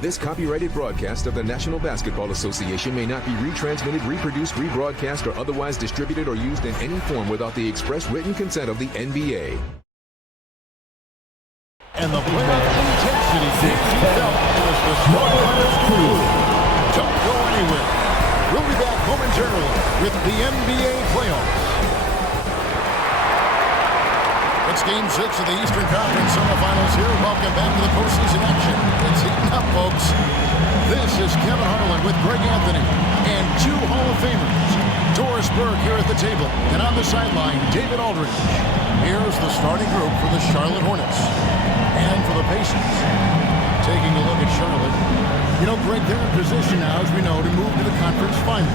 This copyrighted broadcast of the National Basketball Association may not be retransmitted, reproduced, rebroadcast, or otherwise distributed or used in any form without the express written consent of the NBA. And the playoff intensity being felt as the Hornets conclude. Don't go anywhere. We'll be back momentarily with the NBA playoffs. It's Game 6 of the Eastern Conference Semifinals here. Welcome back to the postseason action. It's heating up, folks. This is Kevin Harlan with Greg Anthony and two Hall of Famers. Doris Burke here at the table, and on the sideline, David Aldridge. Here's the starting group for the Charlotte Hornets. And for the Pacers, taking a look at Charlotte. You know, Greg, they're in position now, as we know, to move to the conference final.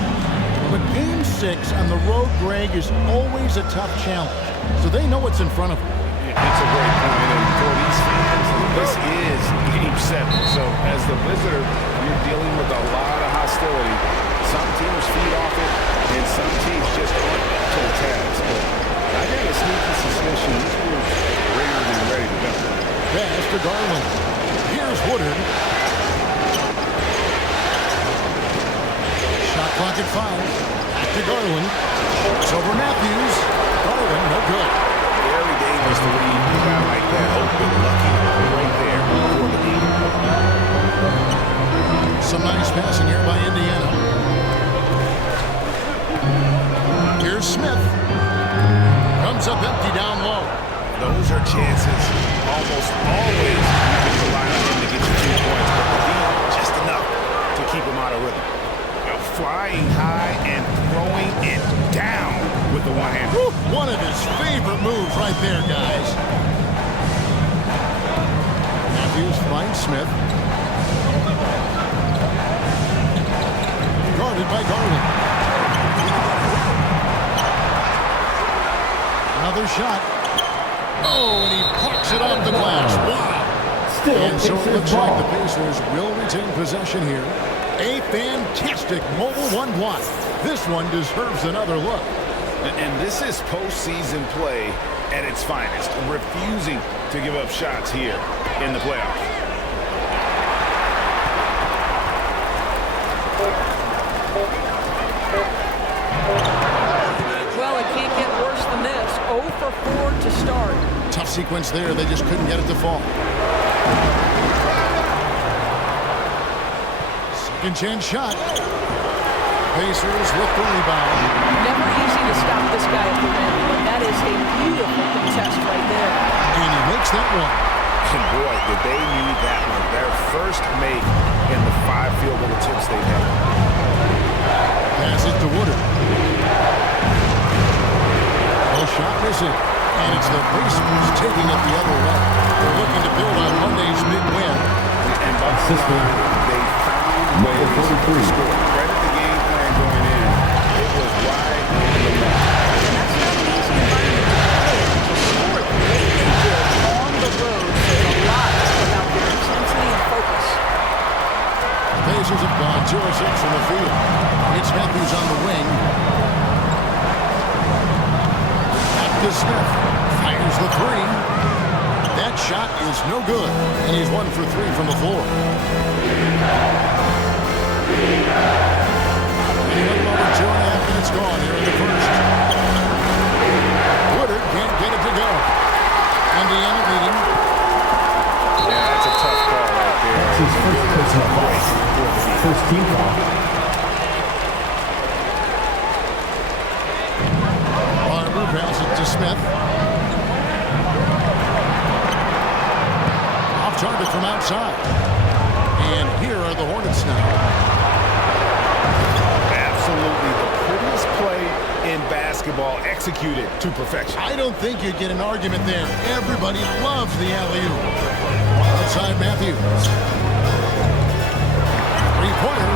But Game 6 on the road, Greg, is always a tough challenge. So they know what's in front of them. It's a great point, and for these fans, this is Game 7. So as the visitor, you're dealing with a lot of hostility. Some teams feed off it, and some teams just aren't up to the task. But I got a sneaky suspicion this group's bigger than ready to go. Pass to Garland. Here's Woodard. Shot clock at 5. Back to Garland. It's over Matthews. Garland, no good. Early Davis to lead a guy like that. Open, lucky, right there for the lead. Some nice passing here by Indiana. Here's Smith. Comes up empty down low. Those are chances. Almost always you can rely on him to get you 2 points, but the lead just enough to keep him out of rhythm. Flying high and throwing it down with the one hand. One of his favorite moves right there, guys. Matthews finds Smith. Guarded by Garland. Another shot. Oh, and he parks it off the glass. Wow. Still, and so it looks like the Pacers will retain possession here. A fantastic mobile one block. This one deserves another look. And this is postseason play at its finest, refusing to give up shots here in the playoffs. Well, it can't get worse than this. 0 for 4 to start. Tough sequence there. They just couldn't get it to fall. Second chance shot. Pacers with the rebound. Never easy to stop this guy at the rim, but that is a beautiful contest right there. And he makes that one. And boy, did they need that one. Their first make in the 5 field goal attempts they've had. Pass it to Woodard. No shot missing. And it's the Pacers taking it the other way. They're looking to build on Monday's big win. And by they found ways to score. Credit the game plan going in. It was right on the mark. And that's not an easy environment to play in. To score the way they did on the road says a lot about their intensity and focus. The Pacers have gone 2 of 6 from the field. It's Matthews on the wing. Back to Smith. Fires the 3. That shot is no good. And he's 1 for 3 from the floor. And a little over 2.5 minutes gone here in the first. Woodard can't get it to go. Indiana leading. Yeah, that's a tough call right there. That's his first team foul. Barber passes it to Smith. Off target from outside. And here are the Hornets now. Absolutely the prettiest play in basketball, executed to perfection. I don't think you'd get an argument there. Everybody loves the alley-oop. Outside Matthews. Three-pointer.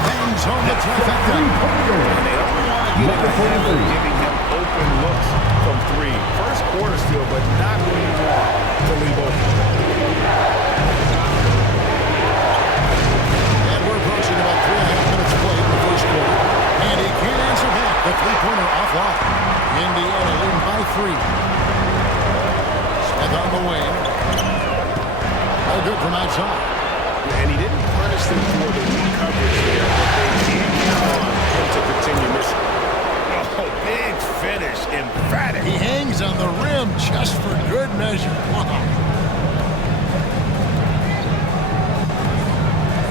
Bangs home the trifecta. And they don't want to get in the habit of giving him open looks from 3. First quarter still, but not when you want to leave open. And we're approaching about 3.5 minutes played in the first quarter. And he can't answer back. The three-pointer offline. Indiana leading by 3. Smith on the wing. No good from outside. And he didn't punish them for the weak coverage there, but they did count on him to continue missing. Oh, big finish, emphatic. He hangs on the rim just for good measure. Wow.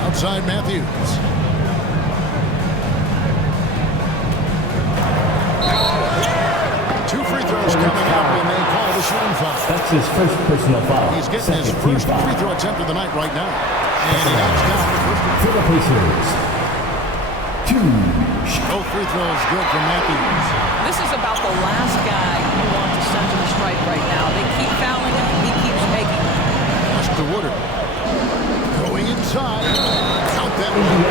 Outside Matthews. Two free throws coming up, and they call the shooting foul. That's his first personal foul. He's getting his Second team first foul. free throw attempt of the night right now. And he knocks down the first one. For the Pacers. 2. Both free throws good from Matthews. This is about the last guy you want to send to the strike right now. They keep fouling him. He keeps making them. Pass to Woodard. Going inside. Count that one.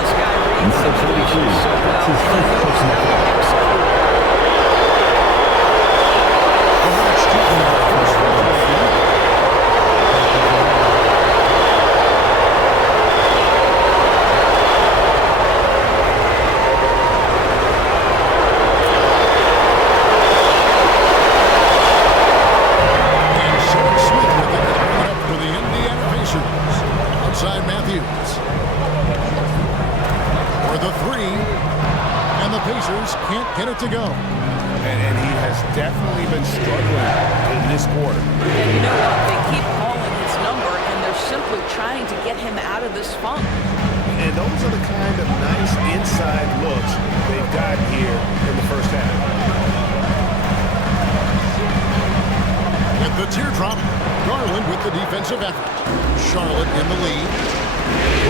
This guy reads situations so well. That's his first personal foul. The Hornets taking their first free throw of the night. And Short Smith with it to bring it up for the Indiana Pacers. Outside Matthews. For the three. And the Pacers can't get it to go. And he has definitely been struggling in this quarter. And you know what? They keep calling his number, and they're simply trying to get him out of this funk. And those are the kind of nice inside looks they've got here in the first half. With the teardrop, Garland with the defensive effort. Charlotte in the lead.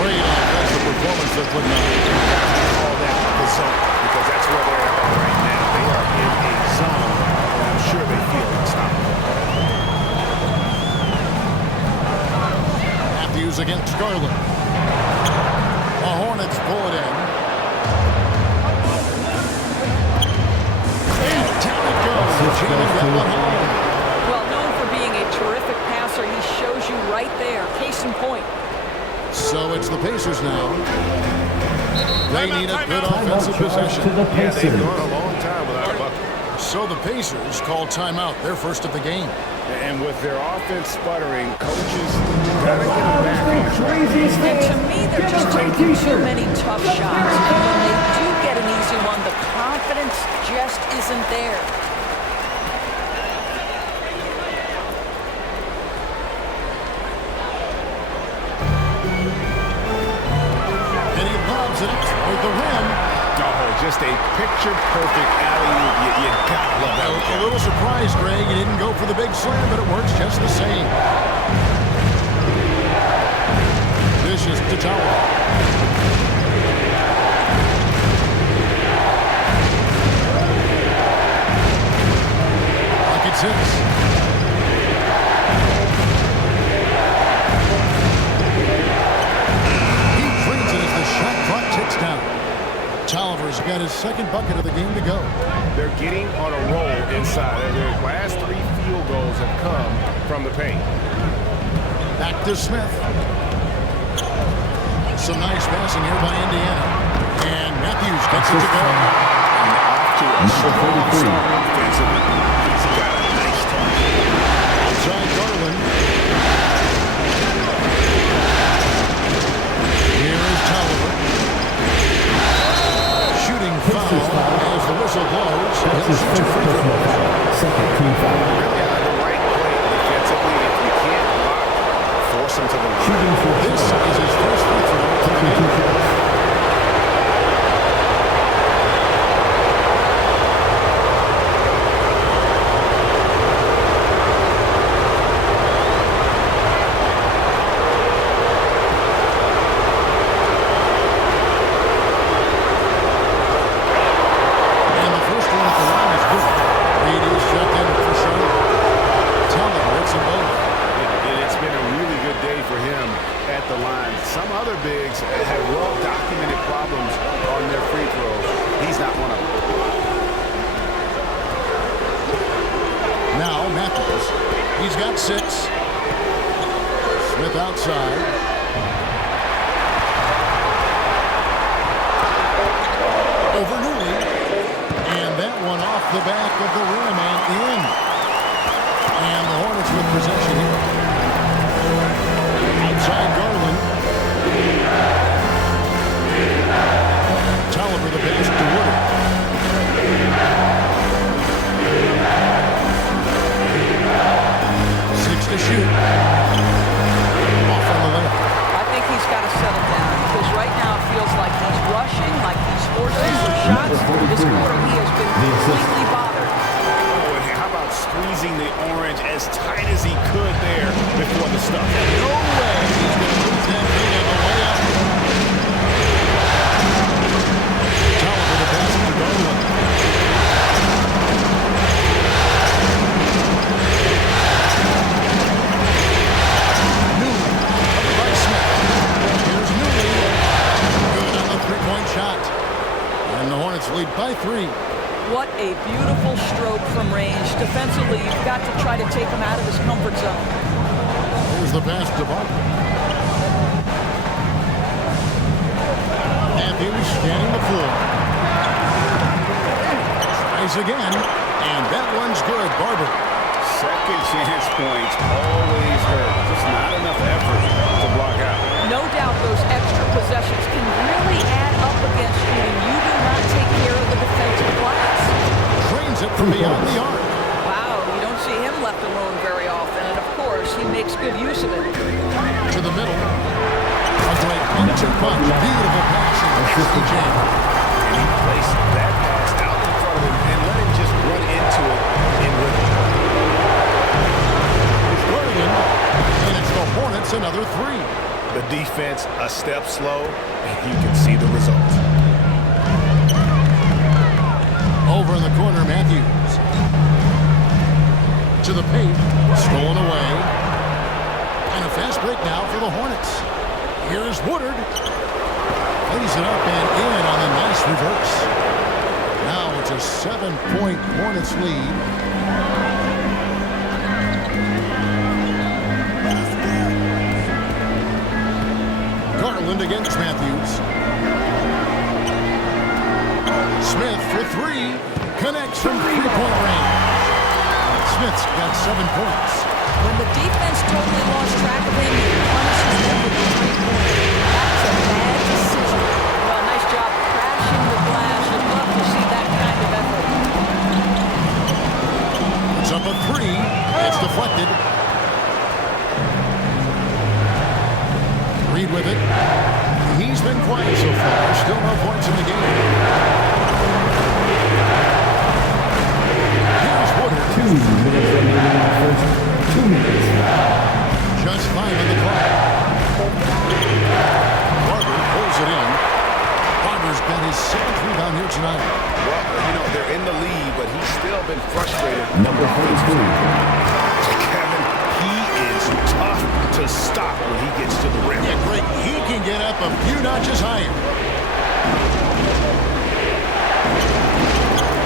Great offensive performance they're putting on. Call that the zone, because that's where they're at right now. They are in a zone, and I'm sure they feel unstoppable. Matthews against Garland. The Hornets pull it in. And down it goes. Jamming that one home. Well, known for being a terrific passer, he shows you right there. Case in point. So it's the Pacers now. They need a good Timeout offensive charge possession. to the Yeah, they've Pacers. gone a long time without a bucket. So the Pacers call timeout, their first of the game. And with their offense sputtering, coaches got to get them back on track. And to me, they're just taking too many tough shots. And when they do get an easy one, the confidence just isn't there. And he lobs it toward the rim. Oh, just a picture-perfect alley-oop. You got to love that. A little surprised, Greg. He didn't go for the big slam, but it works just the same. Dishes to Tower. Pocket six. He cleans it as the shot clock ticks down. Tolliver's got his second bucket of the game to go. They're getting on a roll inside. Their last 3 field goals have come from the paint. Back to Smith. Some nice passing here by Indiana. And Matthews gets it to go. And off to a strong 43. start offensively. He's got a nice touch. Outside Garland. Here is Tolliver. Shooting foul as the whistle blows. That's He'll his shoot two first free personal throws. foul. Second team foul. Really on the right play defensively. If you can't block, force him to the line. Shooting for This is his first free throw of the Taking 2 game. shots. And the first one at the line is good. Reed is checked in for Charlotte. Tolliver hits them both. And it's been a really good day for him at the line. Some other bigs have well-documented problems on their free throws. He's not one of them. Now Matthews. He's got 6. Smith outside. Over Newley. And that one off the back of the rim and in. And the Hornets with possession here. Outside Garland. a beautiful stroke from range. Defensively, you've got to try to take him out of his comfort zone. Here's the pass to Barker. Matthews scanning the floor. Tries again, and that one's good. Barber. Second chance points always hurt. Just not enough effort to block out. No doubt those extra possessions can really add up against you when you do not take care of the defensive glass. Drains it from beyond the arc. Wow, you don't see him left alone very often, and of course, he makes good use of it. To the middle. A great one-two punch. Beautiful pass in the jam. And he placed that pass out in front of him and let him just run into it in rhythm. And it's the Hornets, another three. The defense a step slow, and you can see the result. Over in the corner, Matthews. To the paint. Stolen away. And a fast break now for the Hornets. Here's Woodard. Lays it up and in on the nice reverse. Now it's a 7-point Hornets lead. Garland against Matthews. Smith for three. Connects from three-point range. Smith's got 7 points. When the defense totally lost track of him, he punishes them with a three-pointer. That's a bad decision. Well, nice job crashing the glass. You'd love to see that kind of effort. It's up a three. It's deflected. Reed with it. He's been quiet so far. Still no points in the game. Here's Woodard. 2 minutes remaining in the first. 2 minutes. Just 5 on the clock. Barber pulls it in. Barber's got his 7th rebound here tonight. Well, you know, they're in the lead, but he's still been frustrated. Number 42. Kevin, he is tough to stop when he gets to the rim. Yeah, great. He can get up a few notches higher.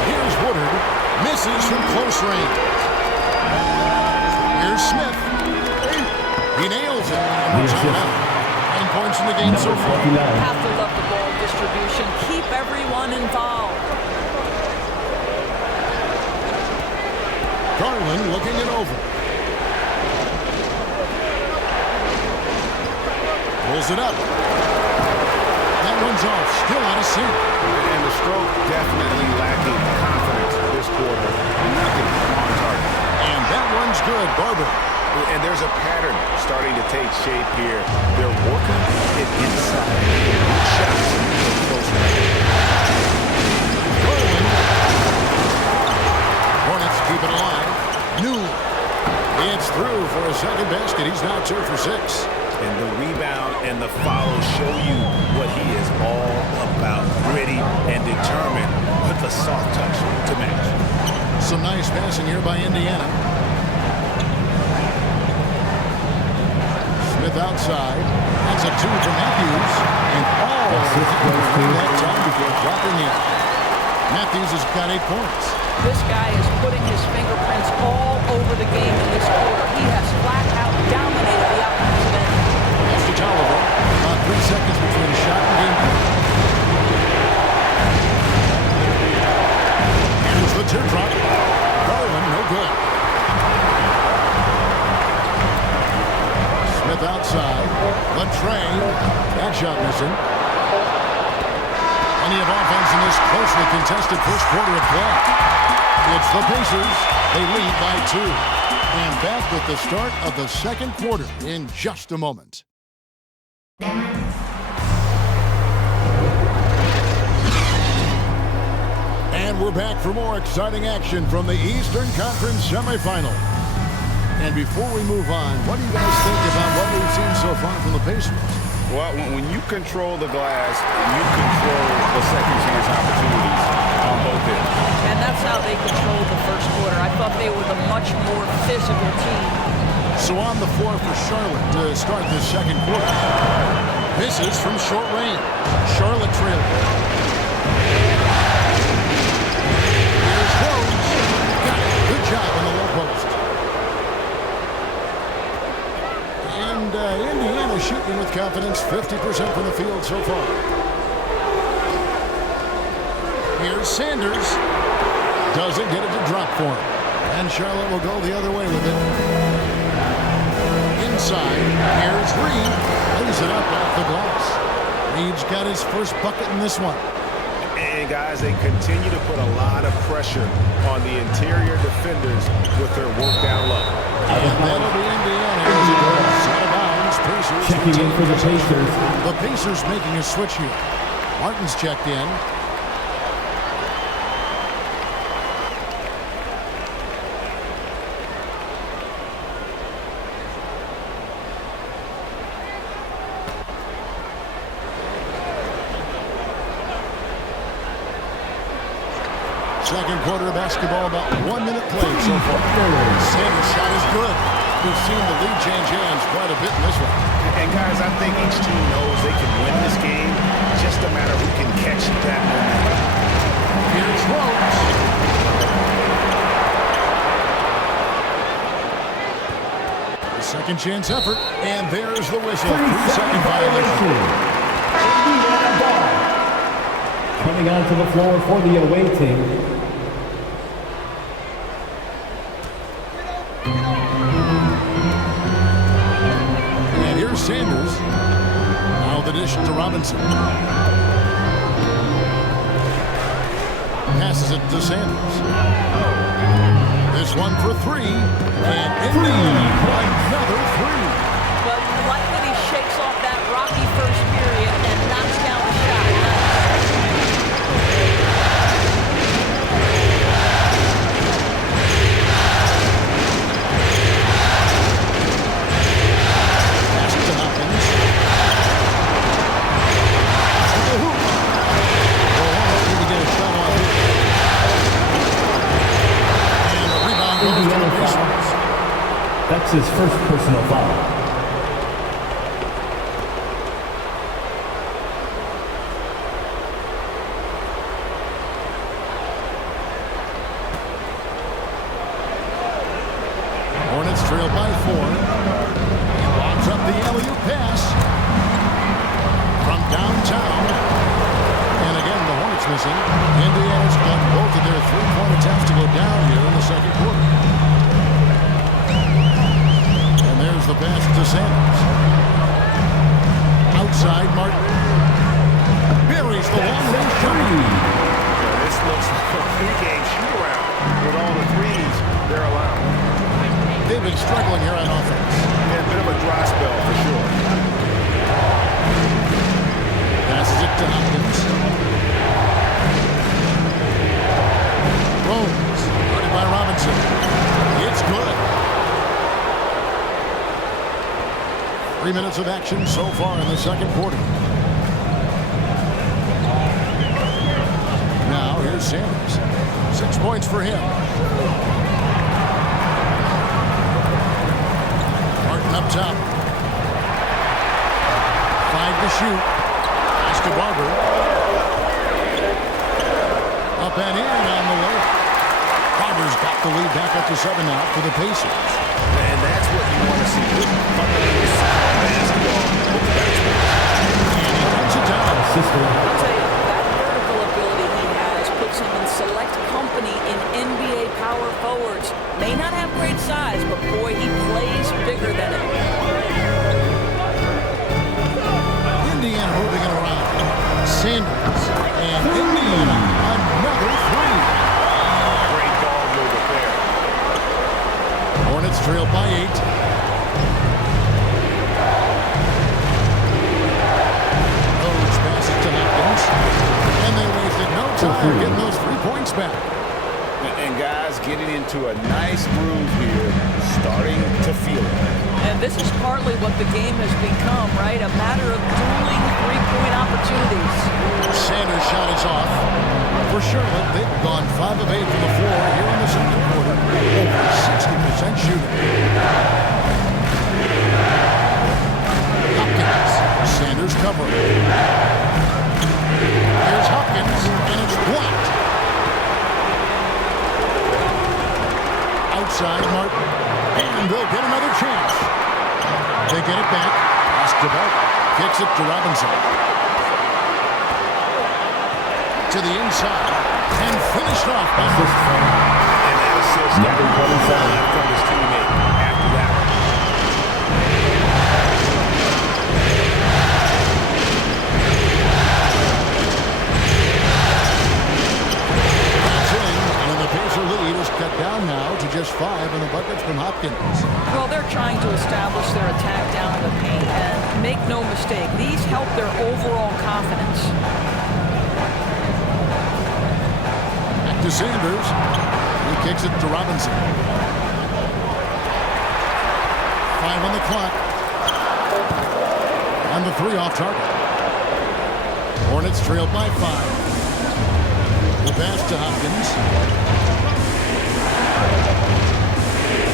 Here's Woodard. Misses from close range. Here's Smith. He nails it. And we're tied out. 9 points in the game so far. Have to love the ball distribution. Keep everyone involved. Garland looking it over. Pulls it up. That one's off. Still out of sync. And the stroke definitely lacking confidence this quarter. Nothing on target. And that one's good. Barber. And there's a pattern starting to take shape here. They're working it inside. Shots from close range. Garland. Hornets keep it alive. Newell. It's through for a second basket. He's now 2 for 6. And the rebound and the follow show you what he is all about. Gritty and determined with a soft touch to match. Some nice passing here by Indiana. Smith outside. That's a 2 for Matthews. And that time before dropping in. Matthews has got 8 points. This guy is putting his fingerprints all over the game in this quarter. He has flat out dominated the offensive end. That's to Tolliver. About 3 seconds between shot and game point. Here's the teardrop. Garland, no good. Smith outside. Latrey. That shot missing. Plenty of offense in this closely contested first quarter of play. It's the Pacers. They lead by 2. And back with the start of the second quarter in just a moment. And we're back for more exciting action from the Eastern Conference semifinal. And before we move on, what do you guys think about what we've seen so far from the Pacers? Well, when you control the glass, you control the second chance opportunities on both ends. And that's how they controlled the first quarter. I thought they were the much more physical team. So on the floor for Charlotte to start this second quarter. Misses from short range. Charlotte trailing. Here's Indiana shooting with confidence, 50% from the field so far. Here's Sanders. Doesn't get it to drop for him. And Charlotte will go the other way with it. Inside, here's Reed. Lays it up off the glass. Reed's got his first bucket in this one. And guys, they continue to put a lot of pressure on the interior defenders with their work down low. And that'll be Indiana as it goes out of bounds. Pacers Checking in for the Pacers. The Pacers making a switch here. Martin's checked in. Second quarter of basketball, about 1 minute played so far. Sanders' shot is good. We've seen the lead change hands quite a bit in this one. And guys, I think each team knows they can win this game. Just a matter who can catch that momentum. Here's Rose. The second chance effort, and there's the whistle. 3-second violation. Indiana ball. Coming onto the floor for the away team. And here's Sanders. Now the dish to Robinson. Passes it to Sanders. This one for three. And Indiana, another three. Well, you like that he shakes off that rocky first period and knocks down the shot. Pass it to Hopkins. To the hoop. Well, hoping to get a shot off here. And the rebound goes to the Pacers. That's his first personal foul. Hornets trail by 4. He lobs up the alley-oop pass from downtown. And again, the Hornets missing. Indiana's got both of their three-point attempts to go down here in the second quarter. And there's the pass to Sanders. Outside, Martin. Buries the long-range shot. This looks like a three-game shoot-around with all the threes they're allowing. They've been struggling here on offense. Yeah, a bit of a dry spell for sure. Passes it to Hopkins. Rose, guarded by Robinson. It's good. 3 minutes of action so far in the second quarter. Now here's Sanders. 6 points for him. Martin up top. 5 to shoot. Pass to Barber. Up and in on the way. Barber's got the lead back up to 7 now for the Pacers. And that's what you want to see. Good fundamental sound basketball with the basketball. And he runs it down. I'll tell you, that vertical ability he has puts him in select company in NBA power forwards. May not have great size, but boy, he plays bigger than it. Indiana moving it around. Sanders. And Indiana, another three. Great ball movement there. Hornets trail by 8. Rhodes passes to Hopkins. And they wasted no time getting those 3 points back. And guys getting into a nice groove here, starting to feel it. And this is partly what the game has become, right? A matter of dueling three-point opportunities. Sanders' shot is off. For Charlotte, they've gone 5 of 8 from the floor here in the second quarter. Over 60% shooting. Hopkins. Sanders covering. Here's Hopkins, and it's blocked. Outside, Martin. And they'll get another chance. They get it back. to Barton. Kicks it to Robinson. To the inside. And finished off by Barton. And that assist Number 27. from his teammate after that. That's in, and the Pacer lead is cut down now to just 5 in the buckets from Hopkins. Well, they're trying to establish their attack down in the paint, and make no mistake, these help their overall confidence. Back to Sanders. He kicks it to Robinson. 5 on the clock. And the 3 off target. Hornets trailed by 5. The pass to Hopkins.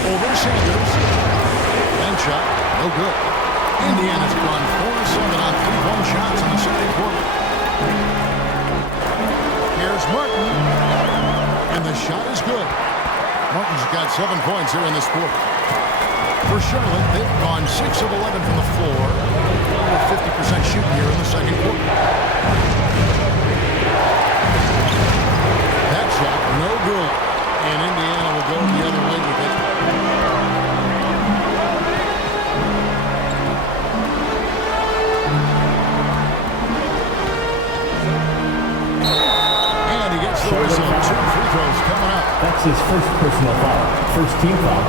Over Sanders. And shot. No good. Indiana's gone 4-7 on 3-point shots in the second quarter. Here's Martin. And the shot is good. Martin's got 7 points here in this quarter. For Charlotte, they've gone 6 of 11 from the floor. Over 50% shooting here in the second quarter. That shot, no good. And Indiana will go the other way with it. And he gets the whistle. 2 free throws coming up. That's his first personal foul. First team foul.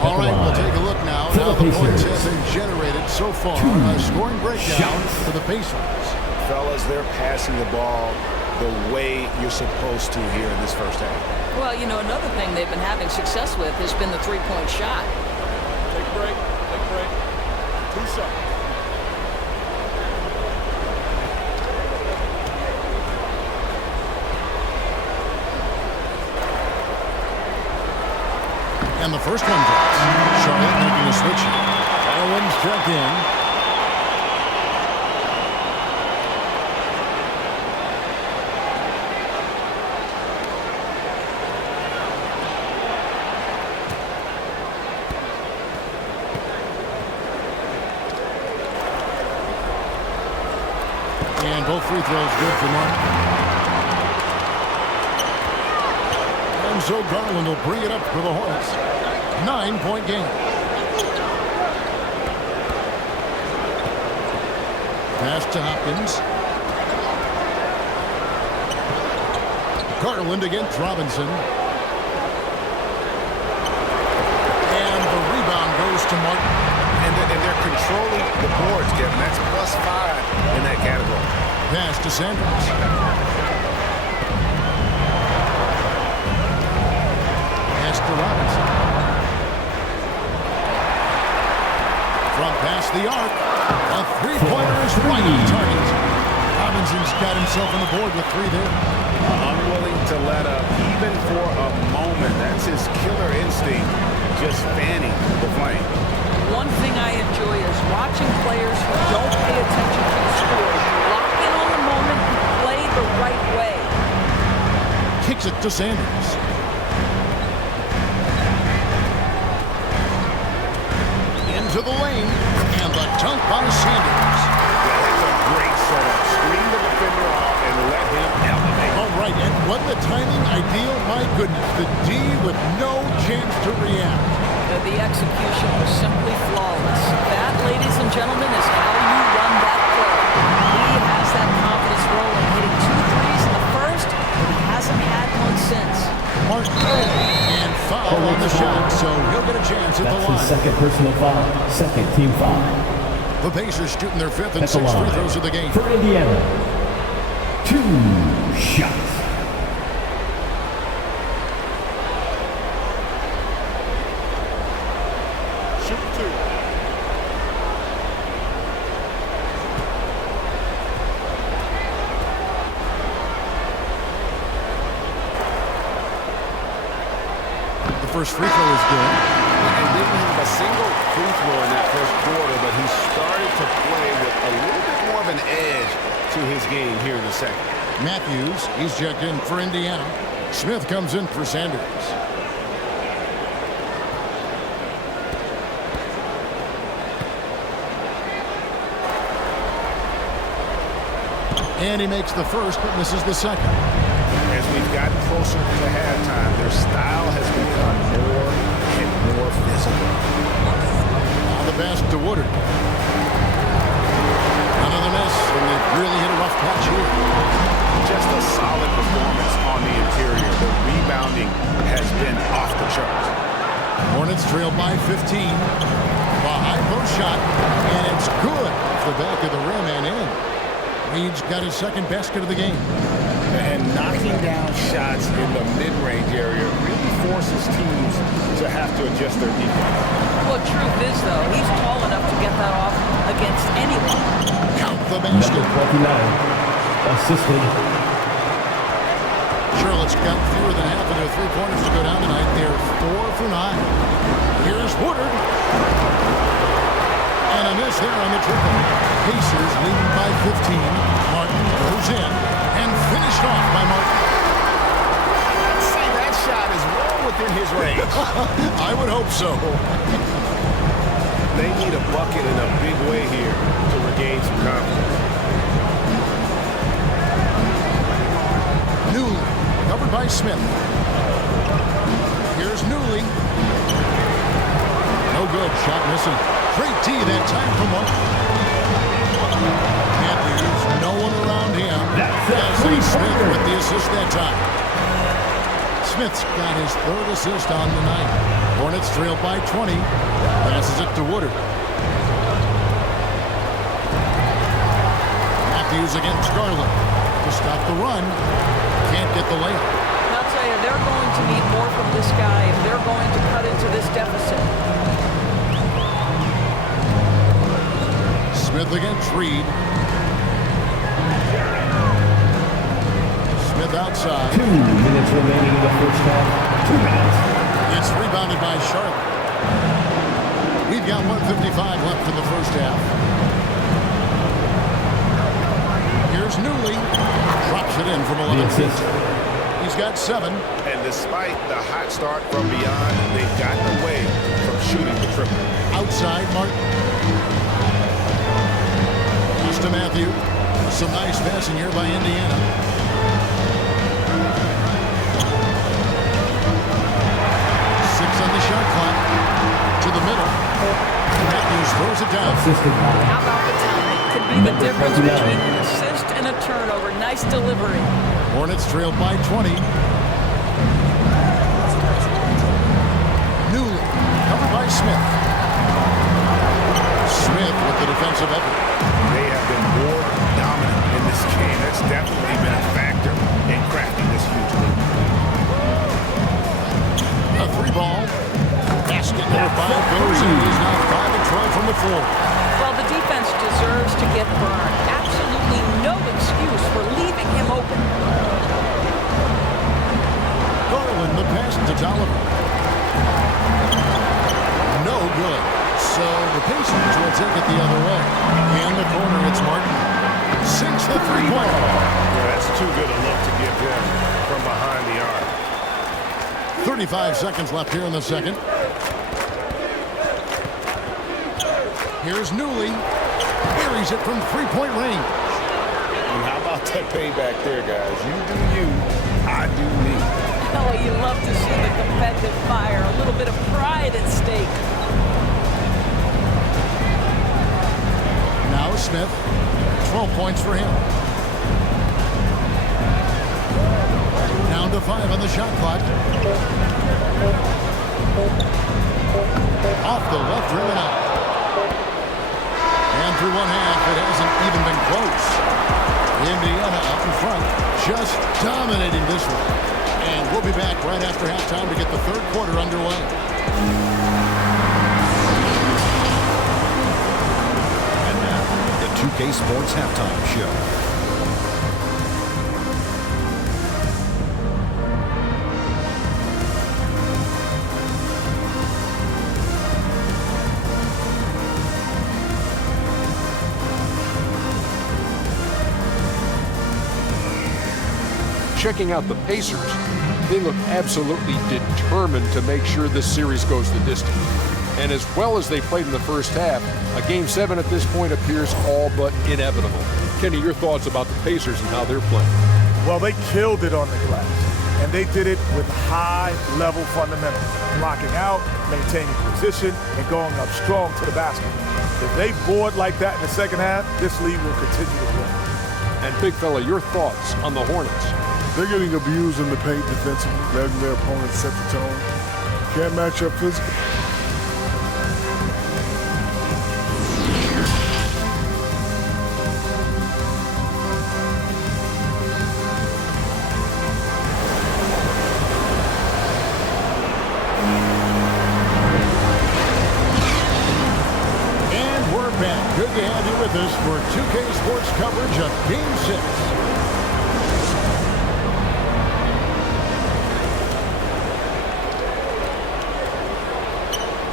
All right, we'll take a look now at how the points have been generated so far. A scoring breakdown for the Pacers. Fellas, they're passing the ball the way you're supposed to here in this first half. Well, you know, another thing they've been having success with has been the three-point shot. Take a break. Take a break. 2 seconds. And the first one drops. Charlotte making a switch. Owen's checked in. And both free throws good for Martin. And so Garland will bring it up for the Hornets. 9-point game. Pass to Hopkins. Garland against Robinson. And the rebound goes to Martin. And they're controlling the boards, Kevin. That's +5 in that category. Pass to Sanders. To Robinson. From past the arc. A three-pointer is right on target. Robinson's got himself on the board with 3 there. Unwilling to let up, even for a moment. That's his killer instinct, just fanning the flame. One thing I enjoy is watching players who don't pay attention to the score. Lock in on the moment and play the right way. Kicks it to Sanders. To the lane, and the dunk by Sanders. Yeah, that's a great setup. Screen the defender off and let him elevate. All right, and what the timing ideal, my goodness. The D with no chance to react. The execution was simply flawless. That, ladies and gentlemen, is how you run that play. He has that confidence rolling, hitting 2 threes in the first, but he hasn't had one since. Martin and foul on the shot, so he'll get a chance at the line. That's his second personal foul, second team foul. The Pacers shooting their 5th and 6th free throws of the game. For Indiana, 2 shots. Shoot 2. First free throw is good. And didn't have a single free throw in that first quarter, but he started to play with a little bit more of an edge to his game here in the second. Matthews, he's checked in for Indiana. Smith comes in for Sanders. And he makes the first, but misses the second. As we've gotten closer to halftime, their style has become more and more physical. Now the pass to Woodard. Another miss, and they've really hit a rough patch here. Just a solid performance on the interior. The rebounding has been off the charts. Hornets trail by 15. A high post shot, and it's good off the back of the rim and in. Reed's got his second basket of the game. And knocking down shots in the mid-range area really forces teams to have to adjust their defense. Well, truth is, though, he's tall enough to get that off against anyone. Count the basket. Number 29, assisted. Charlotte's got fewer than half of their three-pointers to go down tonight. They're 4 for 9. Here's Woodard. And a miss there on the triple. Pacers leading by 15. Martin goes in and finished off by Martin. I'd say that shot is well within his range. I would hope so. They need a bucket in a big way here to regain some confidence. Newley, covered by Smith. Here's Newley. No good, shot missing. Great D that time from Martin. Matthews, no one around him. Leslie Smith with the assist that time. Smith's got his third assist on the night. Hornets trail by 20. Passes it to Woodard. Matthews against Garland to stop the run. Can't get the layup. I'll tell you, they're going to need more from this guy if they're going to cut into this deficit. Smith against Reed. Smith outside. 2 minutes remaining in the first half. 2 minutes. It's rebounded by Charlotte. We've got 1:55 left in the first half. Here's Newley. Drops it in from 11 feet. He's got 7. And despite the hot start from beyond, they've gotten away from shooting the triple. Outside, Martin. Pass to Matthew. Some nice passing here by Indiana. On the shot clock to the middle. Matthews throws it down. How about the timing? Could be the difference between an assist and a turnover. Nice delivery. Hornets trail by 20. Newley, covered by Smith. Smith with the defensive effort. They have been more dominant in this game. That's definitely been a factor in crafting this huge lead. A 3-ball. Basket number 5 goes in. He's now 5 of 12 from the floor. Well, the defense deserves to get burned. Absolutely no excuse for leaving him open. Garland, the pass to Tolliver. No good. So the Pacers will take it the other way. In the corner, it's Martin. Sinks the 3-pointer. Yeah, that's too good a look to give them from behind the arc. 35 seconds left here in the second. Here's Newley. Buries it from 3-point range. And how about that payback there, guys? You do you, I do me. Oh, you love to see the competitive fire. A little bit of pride at stake. Now Smith. 12 points for him. Down to 5 on the shot clock. Off the left rim and out. And through one half, it hasn't even been close. Indiana out in front, just dominating this one. And we'll be back right after halftime to get the third quarter underway. And now, the 2K Sports Halftime Show. Checking out the Pacers, they look absolutely determined to make sure this series goes the distance. And as well as they played in the first half, a Game 7 at this point appears all but inevitable. Kenny, your thoughts about the Pacers and how they're playing? Well, they killed it on the glass, and they did it with high-level fundamentals, blocking out, maintaining position, and going up strong to the basket. If they board like that in the second half, this league will continue to win. And big fella, your thoughts on the Hornets? They're getting abused in the paint defensively, letting their opponents set the tone. Can't match up physically. And we're back. Good to have you with us for 2K Sports coverage of Game 6.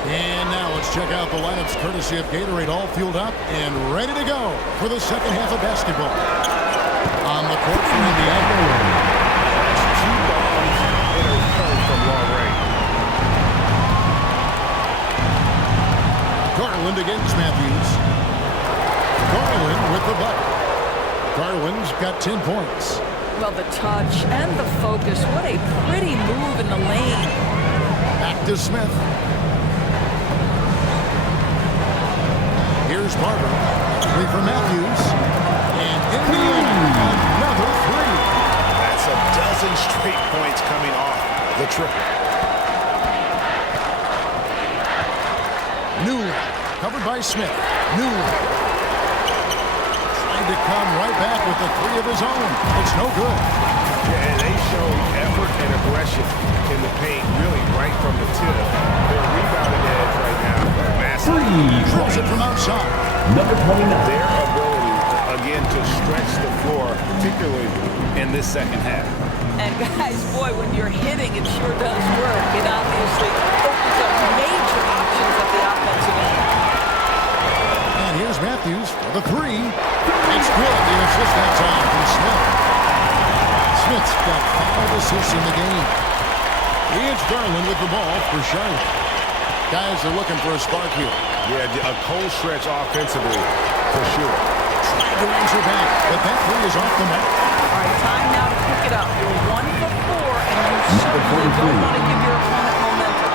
And now let's check out the lineups courtesy of Gatorade, all fueled up and ready to go for the second half of basketball. On the court for Indiana. That's 2 bombs in a row from long range. Garland against Matthews. Garland with the bucket. Garland's got 10 points. Well, the touch and the focus. What a pretty move in the lane. Back to Smith. Here's Barber. 3 for Matthews. And Indiana, another 3. That's a dozen straight points coming off the triple. Newland, covered by Smith. Newland trying to come right back with the 3 of his own. It's no good. Yeah, and they show effort and aggression in the paint, really right from the tip. Their rebounding edge right now, massive. Throws it from outside. Number 29. Their ability, again, to stretch the floor, particularly in this second half. And guys, boy, when you're hitting, it sure does work. It obviously opens up major options at the offensive end. And here's Matthews for the 3. It's good. The assist that time from Smith. Smith's got 5 assists in the game. Here's Garland with the ball for Charlotte. Guys are looking for a spark here. Yeah, a cold stretch offensively, for sure. Trying to answer back, but that 3 is off the mark. All right, time now to pick it up. You're 1 for 4, and you certainly don't want to give your opponent momentum.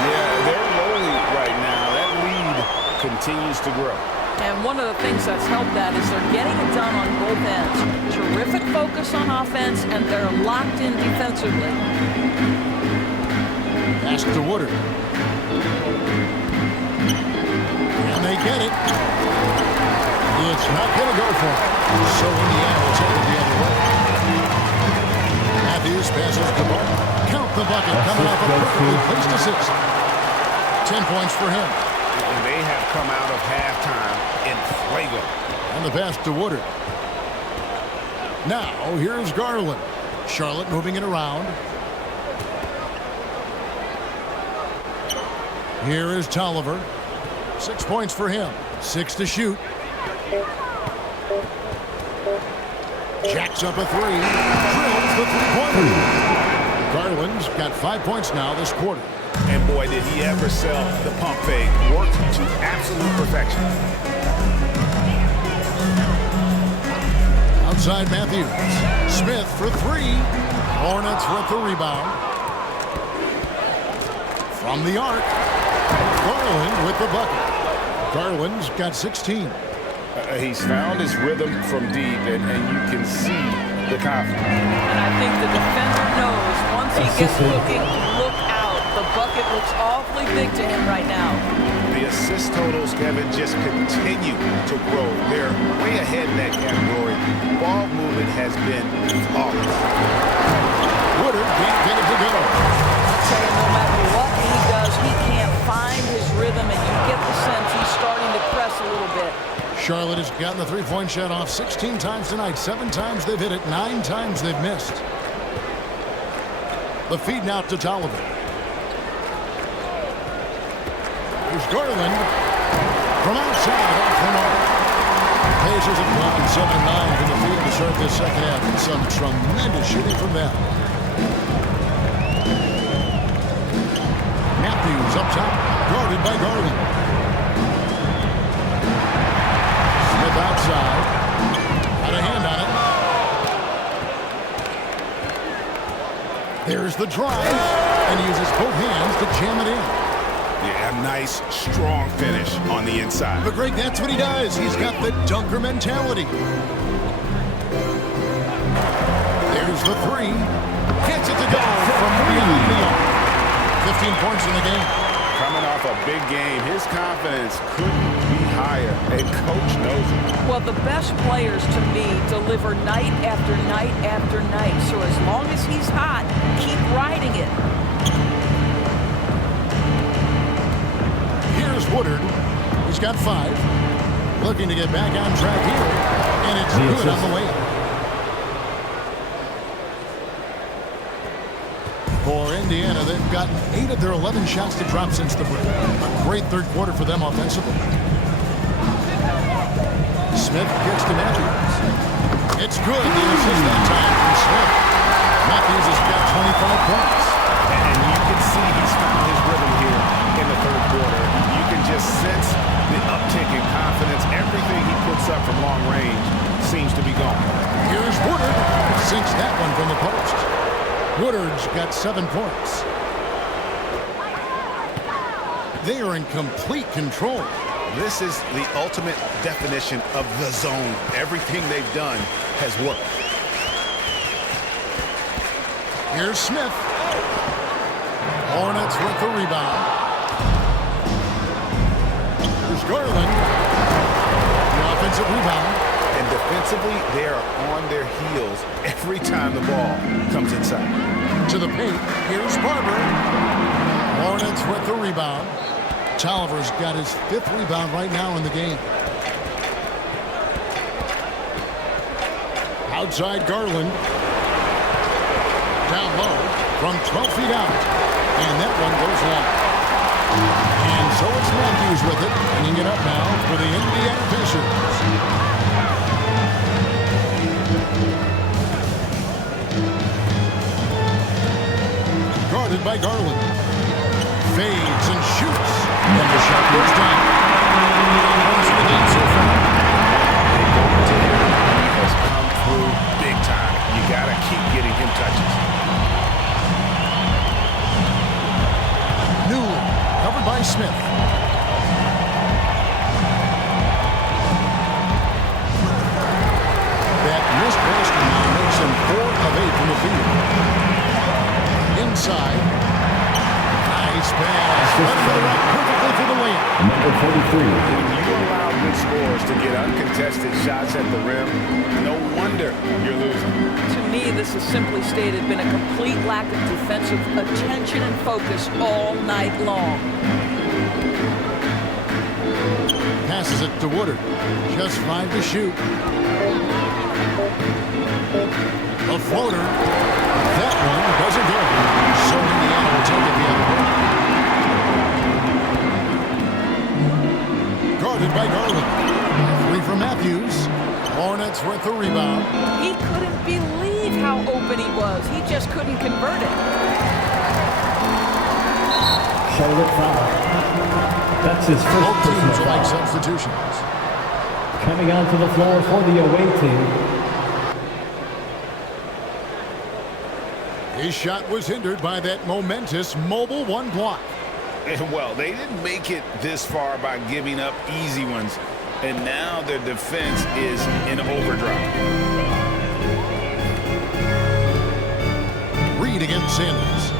Yeah, they're rolling right now. That lead continues to grow. And one of the things that's helped that is they're getting it done on both ends. Terrific focus on offense, and they're locked in defensively. Pass to Woodard. And they get it. It's not going to go for it. So Indiana will take it the other way. Matthews passes to Barton. Count the bucket coming off a perfectly placed assist. 10 points for him. And they have come out of halftime in fuego. And the pass to Woodard. Now, here's Garland. Charlotte moving it around. Here is Tolliver. 6 points for him. 6 to shoot. Jacks up a 3. Drills the 3-pointer. Garland's got 5 points now this quarter. And boy, did he ever sell the pump fake. Worked to absolute perfection. Outside Matthews. Smith for 3. Hornets with the rebound. From the arc. Garland with the bucket. Garland's got 16. He's found his rhythm from deep, and you can see the confidence. And I think the defender knows once he gets looking, look out. The bucket looks awfully big to him right now. The assist totals, Kevin, just continue to grow. They're way ahead in that category. Ball movement has been flawless. Woodard can't get it to go. I'm saying no matter what he does, he can't find his rhythm, and you get the sense he's starting to press a little bit. Charlotte has gotten the 3-point shot off 16 times tonight. 7 times they've hit it. 9 times they've missed. The feed now to Tolliver. Here's Garland from outside off the mark. Pacers have gone 7-9 from the field to start this second half, and some tremendous shooting from them. Matthews up top, guarded Guarded by Garland. Smith outside. Got a hand on it. There's the drive. And he uses both hands to jam it in. Yeah, a nice, strong finish on the inside. But Greg, that's what he does. He's got the dunker mentality. There's the three. Gets it to go from beyond the arc. 15 points in the game. Coming off a big game, his confidence couldn't be higher, and coach knows it. Well, the best players, to me, deliver night after night after night. So as long as he's hot, keep riding it. Here's Woodard. He's got 5. Looking to get back on track here. And it's good on the way up. For Indiana, they've gotten 8 of their 11 shots to drop since the break. A great third quarter for them offensively. Smith kicks to Matthews. It's good. The assist that time from Smith. Matthews has got 25 points. And you can see he's found his rhythm here in the third quarter. You can just sense the uptick in confidence. Everything he puts up from long range seems to be gone. Here's Woodard. Sinks that one from the post. Woodard's got 7 points. They are in complete control. This is the ultimate definition of the zone. Everything they've done has worked. Here's Smith. Hornets with the rebound. Here's Garland. The offensive rebound. And defensively, they are on their heels every time the ball comes inside. To the paint. Here's Barber. Hornets with the rebound. Tolliver's got his 5th rebound right now in the game. Outside Garland. Down low from 12 feet out. And that one goes long. And so it's Matthews with it. Bringing it up now for the Indiana Pacers. Guarded by Garland. Fades and shoots. And the shot goes down. Points in the game so far. Has come through big time. You got to keep getting him touches. Newell, covered by Smith. That missed basket now makes him 4 of 8 from the field. Inside. Nice pass. Perfectly for the layup. Number 43. When you allow good scorers to get uncontested shots at the rim, no wonder you're losing. To me, this has simply stated been a complete lack of defensive attention and focus all night long. Passes it to Woodard. Just 5 to shoot. A floater. That one doesn't go. So Indiana will take it the other way. Guarded by Garland. 3 from Matthews. Hornets with the rebound. He couldn't believe how open he was. He just couldn't convert it. Charlotte foul. That's his first Both teams personal will make foul. substitutions. Coming onto the floor for the away team. His shot was hindered by that momentous mobile 1 block. And well, they didn't make it this far by giving up easy ones. And now their defense is in overdrive. Reed against Sanders.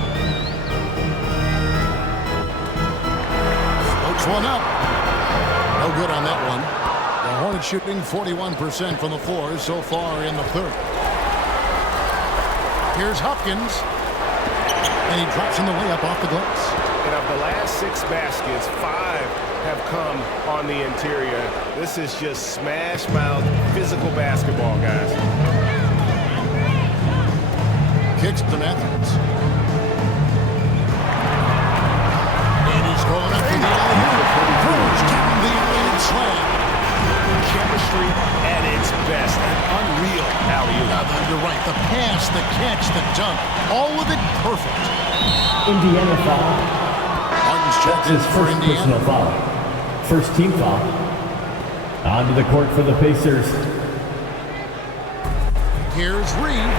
Floats one up. No good on that one. The Hornets shooting 41% from the floor so far in the third. Here's Hopkins. And he drops in the layup off the glass. And of the last 6 baskets, 5 have come on the interior. This is just smash mouth physical basketball, guys. Kicks to Matthews. And he's going up for the alley-oop. Cruz down the alley-oop slam. Chemistry at its best. An unreal alley-oop. You're right. The pass, the catch, the dunk. All of it perfect. Indiana foul. Martin's checks That's in his for first Indiana. personal foul. First team foul. Onto the court for the Pacers. Here's Reed.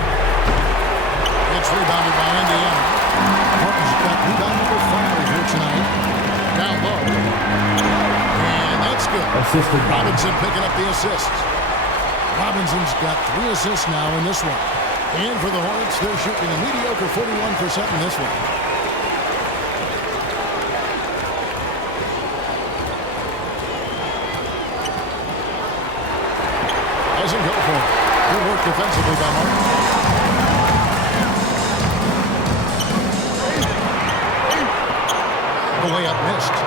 It's rebounded by Indiana. Hornets got rebound number 5 here tonight. Down low. And that's good. Assisted by Robinson picking up the assist. Robinson's got 3 assists now in this one. And for the Hornets, they're shooting a mediocre 41% in this one. Doesn't go for it. Good work defensively by Martin. The layup missed.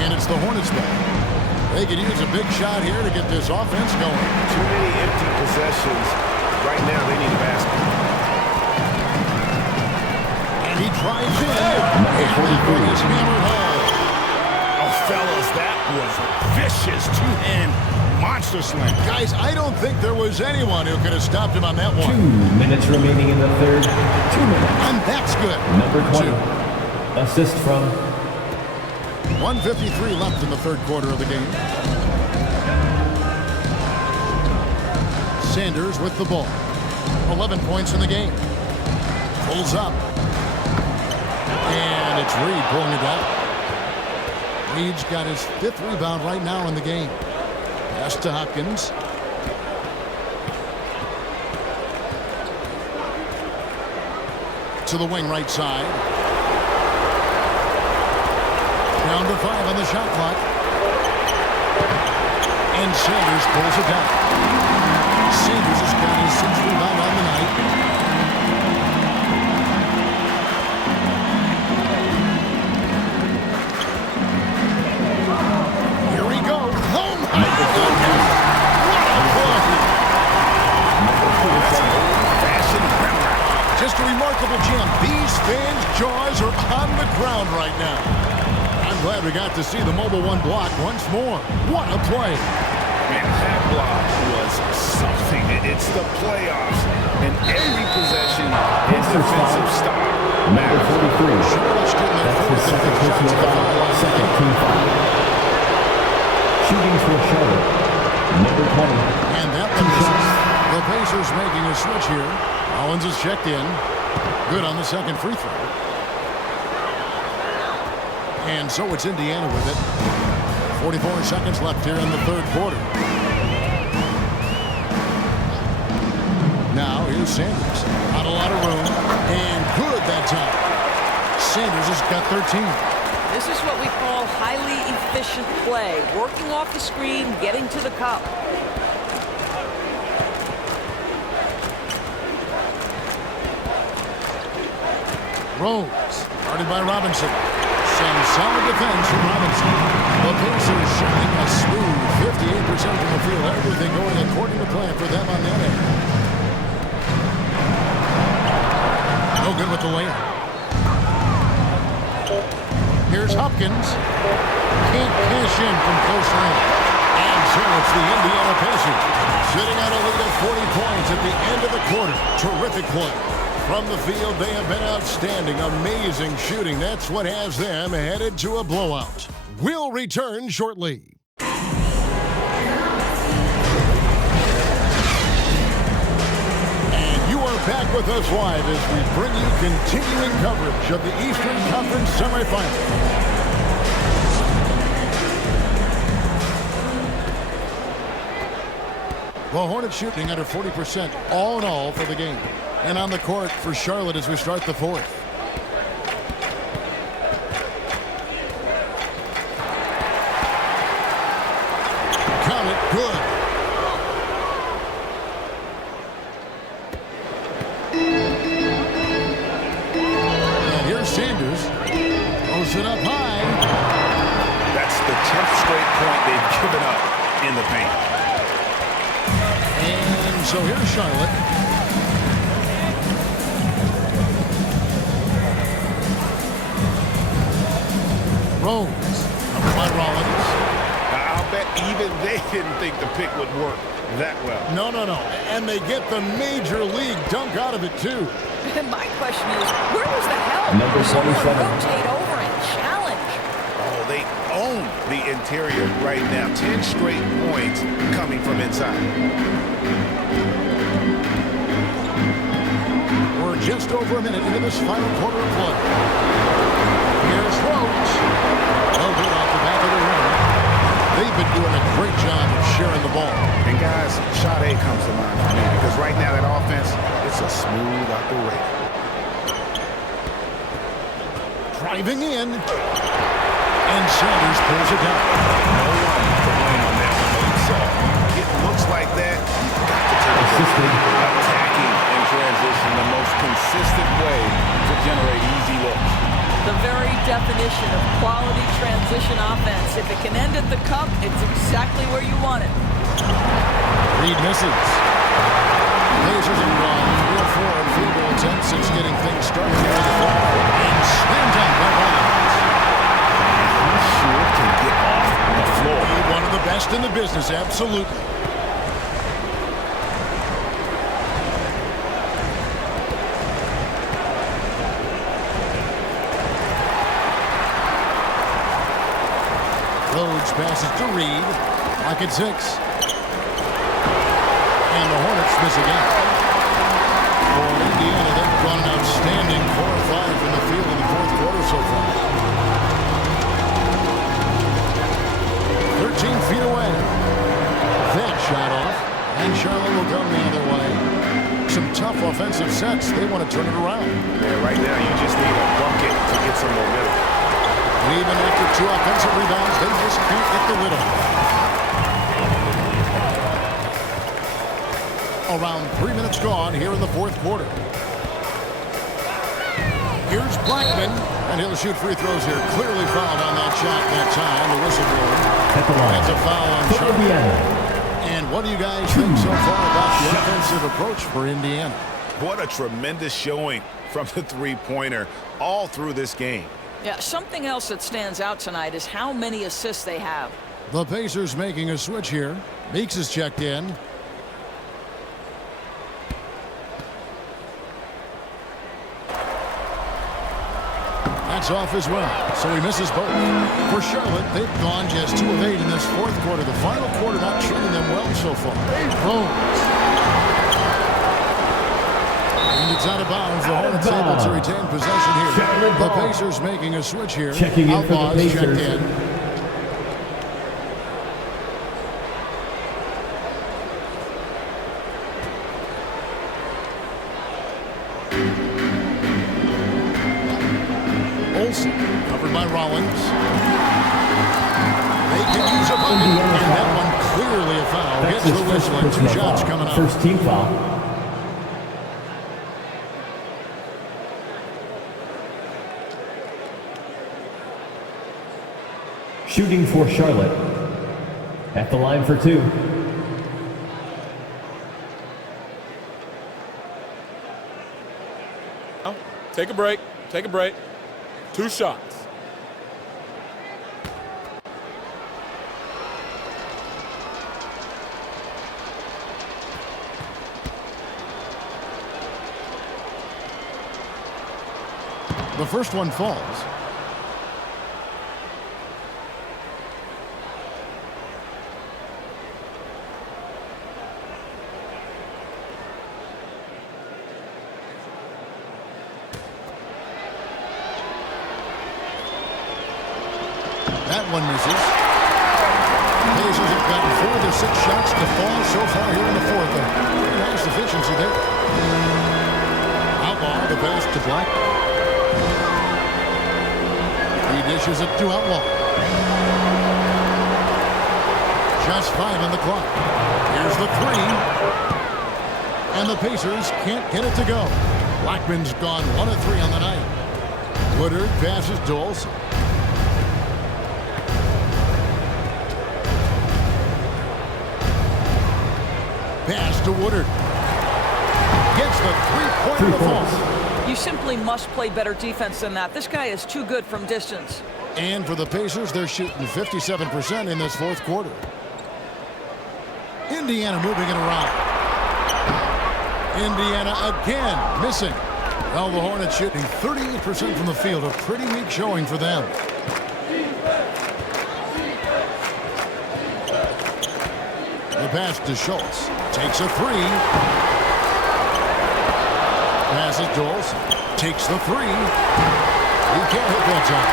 And it's the Hornets back. They could use a big shot here to get this offense going. Too many empty possessions. Right now, they need a basket. And he drives in. And that one is hammered home. Oh, fellas, that was vicious two-hand monster slam. Guys, I don't think there was anyone who could have stopped him on that 2 one. minutes remaining in the third. 2 minutes. And that's good. Number 20. Assist from 1:53 left in the third quarter of the game. Sanders with the ball. 11 points in the game. Pulls up. And it's Reed pulling it down. Reed's got his 5th rebound right now in the game. Pass to Hopkins. To the wing right side. Down to 5 on the shot clock. And Sanders pulls it down. Sanders has got his 6th rebound on the night. Here we go. Oh my goodness! What a play! Just a remarkable jam. These fans' jaws are on the ground right now. I'm glad we got to see the Mobile One block once more. What a play! Man, that block was something. It's the playoffs, and every possession is defensive style. number 43. Charlotte's getting their That's his 4th second personal foul. Second team foul. Shooting for Charlotte. Number 20. And that one misses. The Pacers making a switch here. Collins is checked in. Good on the second free throw. And so it's Indiana with it. 44 seconds left here in the third quarter. Now here's Sanders. Not a lot of room. And good that time. Sanders has got 13. This is what we call highly efficient play. Working off the screen, getting to the cup. Rose. Guarded by Robinson. Some solid defense from Robinson. The Pacers shooting a smooth 58% from the field. Everything going according to plan for them on that end. No good with the layup. Here's Hopkins. Can't cash in from close range. And so it's the Indiana Pacers sitting on a lead of 40 points at the end of the quarter. Terrific play. From the field, they have been outstanding. Amazing shooting. That's what has them headed to a blowout. We'll return shortly. And you are back with us live as we bring you continuing coverage of the Eastern Conference Semifinals. The Hornets shooting under 40% all in all for the game. And on the court for Charlotte as we start the fourth. Count it, good. And here's Sanders. Throws it up high. That's the 10th straight point they've given up in the paint. And so here's Charlotte. Rose. By Rollins. I'll bet even they didn't think the pick would work that well. No. And they get the major league dunk out of it, too. And my question is, where was the help? Number 27. Someone rotate over and check. the interior right now. 10 straight points coming from inside. We're just over a minute into this final quarter of play. Here's Rhodes. Oh, good off the back of the rim. They've been doing a great job of sharing the ball. And guys, shot A comes to mind for me because right now that offense, it's a smooth operator. Driving in. And Sanders pulls it down. No one to blame on that one. So it looks like that. You've got to take it. Attacking in transition, the most consistent way to generate easy looks. The very definition of quality transition offense. If it can end at the cup, it's exactly where you want it. Reed misses. Pacers have gone 3 of 4 in field goal attempts since getting things started here in the fourth quarter. And slammed down by Rollins. He sure can get off the floor. One of the best in the business, absolutely. Rhodes passes to Reed. Lock at 6. And the Hornets miss again. For Indiana, they've gone an outstanding 4 of 5 from the field in the fourth quarter so far. 13 feet away. That shot off. And Charlotte will come the other way. Some tough offensive sets. They want to turn it around. Yeah, right now you just need a bucket to get some momentum. Even after 2 offensive rebounds, they just can't get the lid on it. Around 3 minutes gone here in the fourth quarter. Here's Blackman, and he'll shoot free throws here. Clearly fouled on that shot that time. The whistle blower. That's a foul on Charlotte. And what do you guys think so far about the offensive approach for Indiana? What a tremendous showing from the three-pointer all through this game. Yeah, something else that stands out tonight is how many assists they have. The Pacers making a switch here. Meeks is checked in. That's off as well, so he misses both. For Charlotte, they've gone just 2 of 8 in this fourth quarter. The final quarter not treating them well so far. Rhodes. And it's out of bounds. The Hornets able to retain possession here. The Pacers making a switch here. Checking in for the Pacers. Checked in. Olsen, covered by Rollins. They can use a bucket, and that one clearly a foul. Gets the whistle, and 2 shots coming up. First team foul. Shooting for Charlotte. At the line for 2. Take a break. Take a break. 2 shots. The first one falls. That one misses. Pacers have gotten 4 of their 6 shots to fall so far here in the fourth. Very nice efficiency there. Outlaw, the pass to Black. He dishes it to Outlaw. Just 5 on the clock. Here's the 3. And the Pacers can't get it to go. Blackman's gone 1 of 3 on the night. Woodard passes to Olsen. Pass to Woodard. Gets the 3-pointer to fall. You simply must play better defense than that. This guy is too good from distance. And for the Pacers, they're shooting 57% in this fourth quarter. Indiana moving it around. Indiana again missing. Well, the Hornets shooting 38% from the field. A pretty weak showing for them. pass to Schultz. Takes a three. Passes to Olsen. Takes the three. He can't hit that time.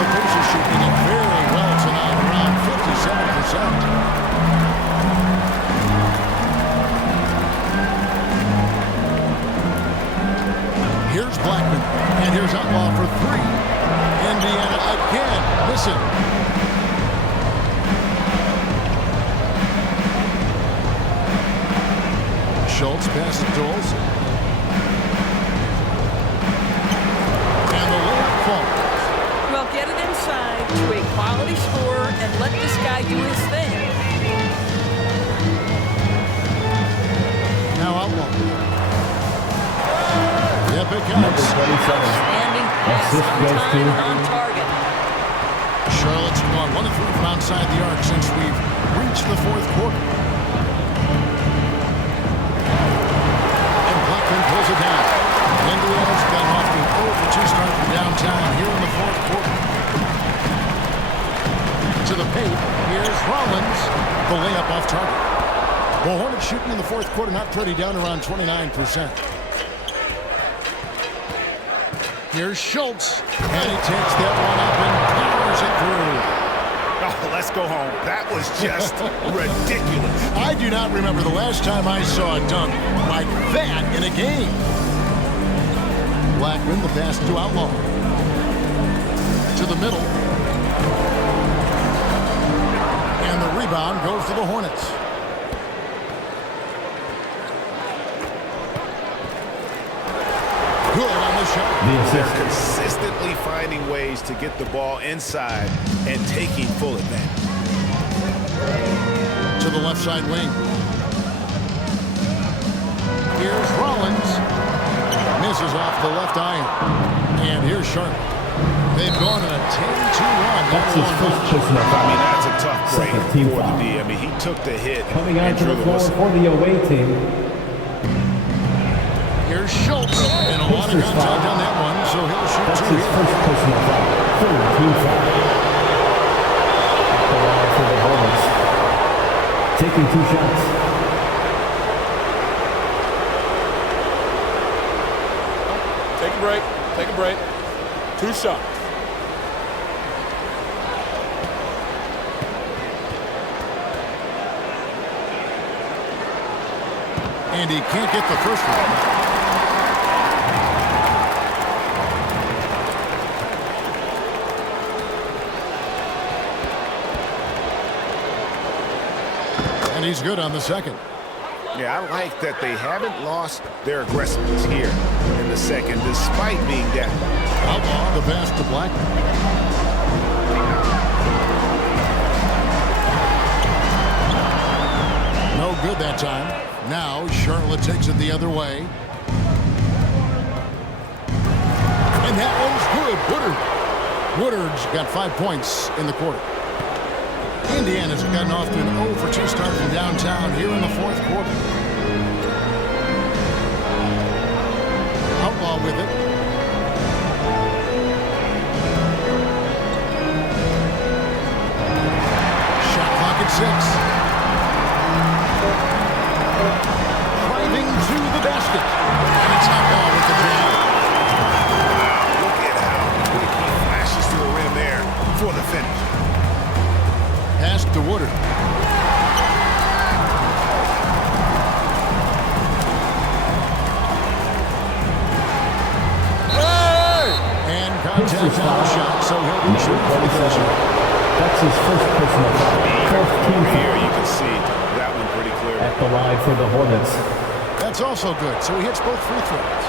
The Pacers shooting it very well tonight, around 57%. Here's Blackman, and here's Outlaw for three. Indiana again, missing. Schultz passes to Olsen. And the layup falls. Well, get it inside to a quality scorer and let this guy do his thing. Now Outlaw. Yep, it counts. Outstanding pass on time and on target. Charlotte's gone 1 of 3 from outside the arc since we've reached the fourth quarter. And Blackman pulls it down. Indiana's got off to an 0-for-2 start from downtown here in the fourth quarter. To the paint, here's Rollins. The layup off target. Well, Hornets shooting in the fourth quarter, not pretty, down around 29%. Here's Schultz, and he takes that one up and powers it through. Oh, let's go home. That was just ridiculous. I do not remember the last time I saw a dunk like that in a game. Blackman, the pass to Outlaw. To the middle. And the rebound goes to the Hornets. Good on the shot. They're consistently finding ways to get the ball inside and taking full advantage. To the left side wing. Here's Rollins. Misses off the left iron. And here's Sharp. They've gone in a 10-2-1. That's his first personal I foul. mean, that's a tough break Second for team the foul. D. I mean, he took the hit Coming and onto drew the the floor whistle. for the away team. Here's Schultz. And a lot of contact on that one, so he'll shoot That's two his here. first personal foul. Third team foul. At the line for the Hornets. Taking 2 shots. Take a break. Take a break. 2 shots. And he can't get the first one. And he's good on the second. Yeah, I like that they haven't lost their aggressiveness here in the second, despite being down. Outlaw, the pass to Blackman. No good that time. Now Charlotte takes it the other way. And that one's good. Woodard's got 5 points in the quarter. Indiana's gotten off to an 0-for-2 start from downtown here in the fourth quarter. Outlaw with it. Shot clock at 6. Driving to the basket. And it's Outlaw with the jam. Look at how quick he flashes to the rim there for the finish. Pass to Woodard. And contact on the shot, so he'll be shooting for the possession. That's his first personal foul. Fourth team Here foul. you can see that one pretty clear. At the line for the Hornets. That's also good, so he hits both free throws.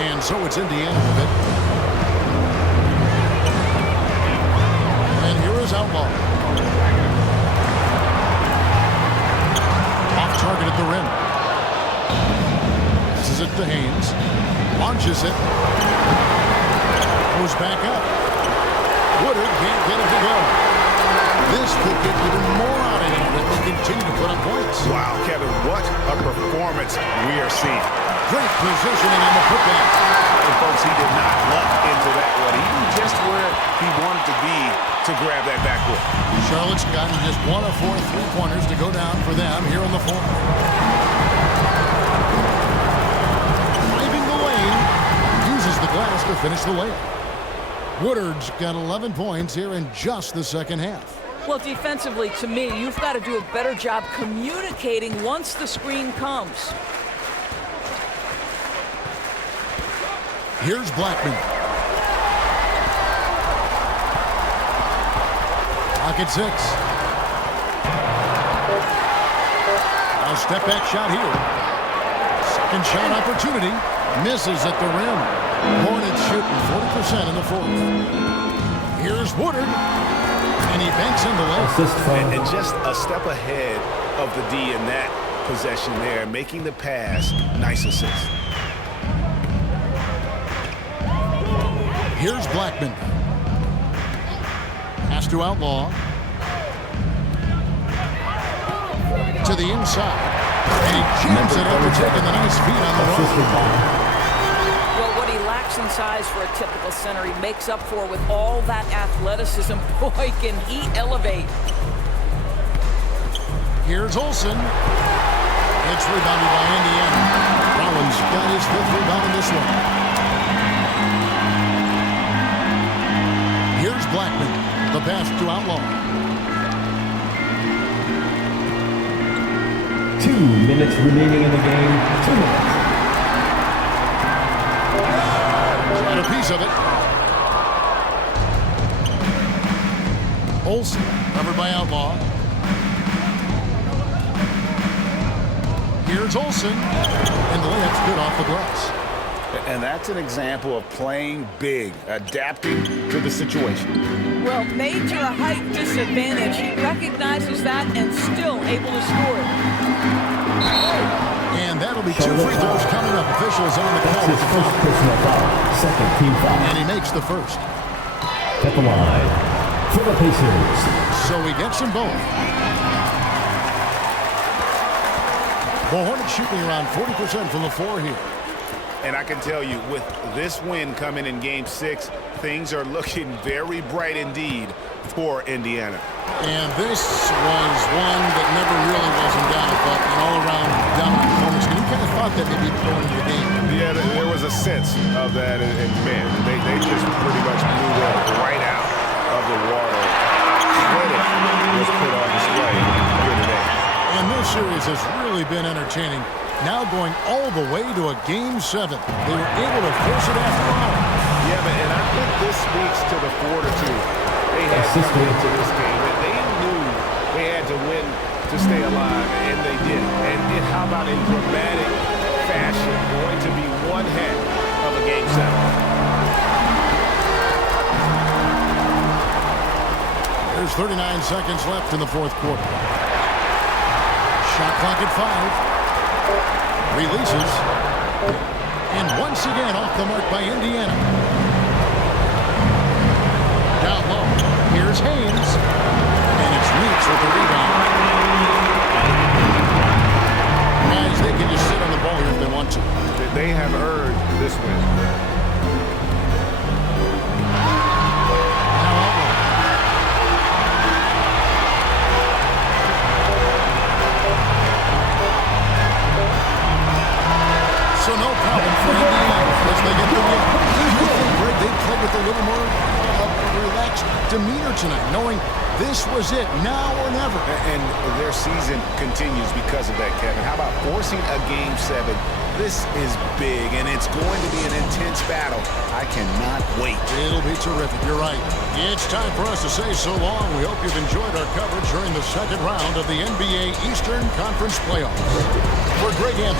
And so it's Indiana with it. And here is Outlaw. Off target at the rim. This is it to Haynes. Launches it. Goes back up. Woodard can't get it to go. This could get even more out of him if they continue to put up points. Wow, Kevin, what a performance we are seeing. Great positioning on the putback. And folks, he did not luck into that one. He knew just where he wanted to be to grab that backboard. Charlotte's gotten just 1 of 4 3-pointers to go down for them here in the fourth. Driving the lane, uses the glass to finish the layup. Woodard's got 11 points here in just the second half. Well, defensively, to me, you've got to do a better job communicating once the screen comes. Here's Blackman. Pocket 6. A step back shot here. Second shot opportunity. Misses at the rim. Hornets shooting 40% in the fourth. Here's Woodard. And he banks in the left. And just a step ahead of the D in that possession there, making the pass. Nice assist. Here's Blackman. Pass to Outlaw. To the inside. And he jams it over, taking the nice feed on the run. Well, what he lacks in size for a typical center, he makes up for with all that athleticism. Boy, can he elevate. Here's Olsen. It's rebounded by Indiana. Rollins got his 5th rebound in this one. Here's Blackman. The pass to Outlaw. 2 minutes remaining in the game. 2 minutes. Got a piece of it. Olsen, covered by Outlaw. Here's Olsen. And the layup's good off the glass. And that's an example of playing big, adapting to the situation. Well, major height disadvantage. He recognizes that and still able to score it. And that'll be 2 free throws coming up. Officials on the call. That's his first personal foul. Second team foul. And he makes the first. At the line for the Pacers. So he gets them both. The Hornets shooting around 40% from the floor here. And I can tell you, with this win coming in Game 6, things are looking very bright indeed for Indiana. And this was one that never really was in doubt, but an all-around dominant performance. And you kind of thought that maybe going into the game. Yeah, there was a sense of that, and man, they just pretty much blew that right out of the water. Credit was put on display here today. And this series has really been entertaining. Now going all the way to a Game 7. They were able to force it after all. Yeah, and I think this speaks to the fortitude they had coming into this game. They knew they had to win to stay alive, and they did. And how about in dramatic fashion, going to be one heck of a Game 7. There's 39 seconds left in the fourth quarter. Shot clock at 5. Releases. And once again off the mark by Indiana. Down low. Here's Haynes. And it's Reach with the rebound. Guys, they can just sit on the ball here if they want to. They have earned this win. So no problem for Indiana as they get the win. Greg, they played with a little more relaxed demeanor tonight, knowing this was it, now or never. And their season continues because of that, Kevin. How about forcing a Game 7? This is big, and it's going to be an intense battle. I cannot wait. It'll be terrific. You're right. It's time for us to say so long. We hope you've enjoyed our coverage during the second round of the NBA Eastern Conference Playoffs. For Greg Anthony